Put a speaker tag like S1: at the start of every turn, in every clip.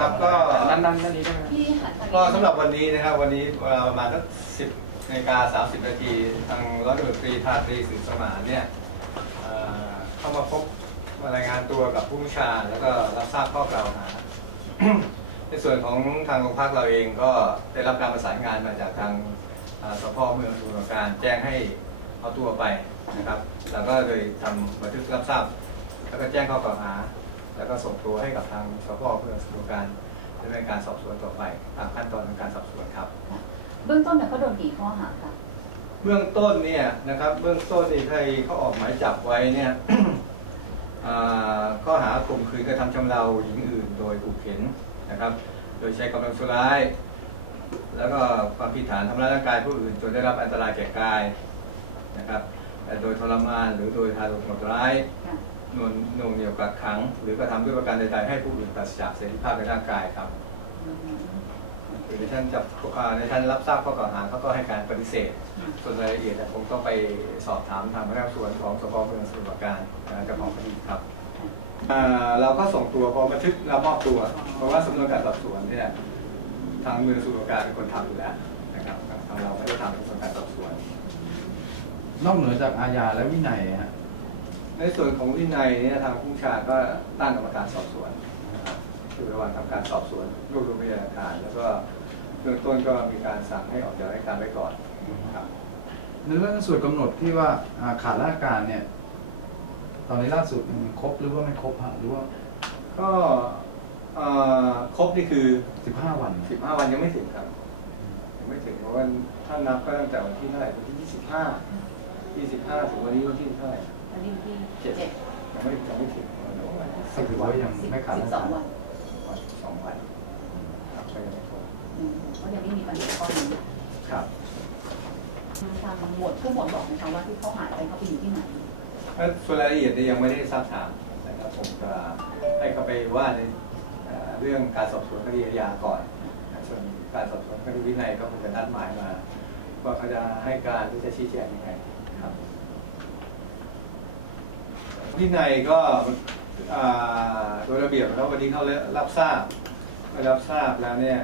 S1: ครับก็
S2: นั่นนั่นนั่นนี้ได้ไหม
S3: พี่หันทางนี้
S1: ก็สำหรับวันนี้นะครับวันนี้เวลาประมาณสักสิบนาฬิกาสามสิบนาทีทางร้อยตำรวจตรีทาตรีสืบสมานเนี่ยเอ่อเข้ามาพบมารายงานตัวกับผู้บัญชาแล้วก็รับทราบข้อกล่าวหา ในส่วนของทางโรงพักเราเองก็ได้รับการประสานงานมาจากทางอ่าสพเมืองสมุทรปราการแจ้งให้เอาตัวไปนะครับเราก็เลยทำบันทึกรับทราบ แล้วก็แจ้งข้อกล่าวหา แล้วก็ส่งตัวให้กับทางสพเมืองสมุทรปราการดำเนินการสอบสวนต่อไปตามขั้นตอนของการสอบสวนครับ
S3: เบื้องต้นเนี่ยเขาโดนกี่ข้อหาคะ
S1: เบื้องต้นเนี่ยนะครับเบื้องต้นนี่ไทยเขาออกหมายจับไว้เนี่ย อ่าข้อหาข่มขืนกระทำชำเราหญิงอื่น โดยขู่เข็นนะครับ โดยใช้กำลังชั่วร้าย แล้วก็ความผิดฐานทำร้ายร่างกายผู้อื่นจนได้รับอันตรายแก่กายนะครับแต่โดยทรมานหรือโดยทารุณโหดร้าย
S3: ค่ะ
S1: ห น่วงหน่วงเหนี่ยวกักขัง หรือกระทำด้วยประการใดๆให้ผู้อื่นปราศจากเสรีภาพในร่างกายครับ
S3: อืม
S1: คือในชั้นจับอ่าในชั้นรับทราบข้อกล่าวหาเขาก็ให้การปฏิเสธ
S3: อืม
S1: ส่วนรายละเอียดเนี่ยคงต้องไปสอบถามทางพนักงานสอบสวนของสพเมืองสมุทรปราการนะเจ้าของคดีครับอ่าเราก็ส่งตัวพอบันทึกเรามอบตัว เพราะว่าสำนวนการสอบสวนเนี่ยทางเมืองสมุทรปราการเป็นคนทำอยู่แล้วนะครับทางเราไม่ได้ทำเป็นส่วนการสอบสวน
S2: นอกเหนือจากอาญาและวินัยฮะ
S1: ในส่วนของวินัยเนี่ยทางผู้ชาก็ตั้งกรรมการสอบสวนนะครับคือระหว่างทำการสอบสวนรวบรวมพยานหลักฐานแล้วก็เบื้องต้นก็มีการสั่งให้ออกจากราชการไว้ก่อนครับ
S2: ในเรื่องส่วนกำหนดที่ว่าอ่าขาดราชการเนี่ย ตอนนี้ล่าสุดมันครบหรือว่าไม่ครบฮะหรือว่า
S1: ก็เอ่อครบนี่คือ
S2: 15วัน
S1: 15 วันยังไม่ถึงครับ ยังไม่ถึงเพราะว่าถ้านับก็ตั้งแต่วันที่เท่าไหร่วันที่ 25 25ถึงวันนี้วันที่เท่าไหร่
S3: อันนี้ที่
S1: เจ็ด
S3: เจ็ด
S1: ยังไม่ยังไม่ถึงวันนี้วัน
S2: ก็ถือว่ายัง
S3: สิบ
S2: ไม่ขาด
S3: สิ
S2: รา
S3: บ
S2: ช
S3: สอง
S2: การ
S3: วัน
S1: วันสองวันครับก็ยังไม่ครบ
S3: อืมก็ยังไม่มีปัญหาข้อนี้
S1: ครับ
S3: ทางหมวดผู้หมวดบอกนะคะว่าที่เขาหายไปเขาไปอยู่ที่ไหน
S1: ก็ส่วนรายละเอียดเนี่ยยังไม่ได้ทราบถามนะครับผมจะให้เขาไปว่าในเอ่อเรื่องการสอบสวนคดีอาญาก่อนนะส่วนการสอบสวนคดีวินัยก็คงจะนัดหมายมาว่าเขาจะให้การหรือจะชี้แจงยังไงครับ วินัยก็อ่าโดยระเบียบแล้ววันนี้เขารับทราบเมื่อรับทราบแล้วเนี่ย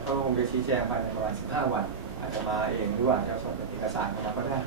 S1: เขาคงจะชี้แจงภายในประมาณ15 วัน อาจจะมาเองหรือว่าจะส่งเป็นเอกสารมาก็ได้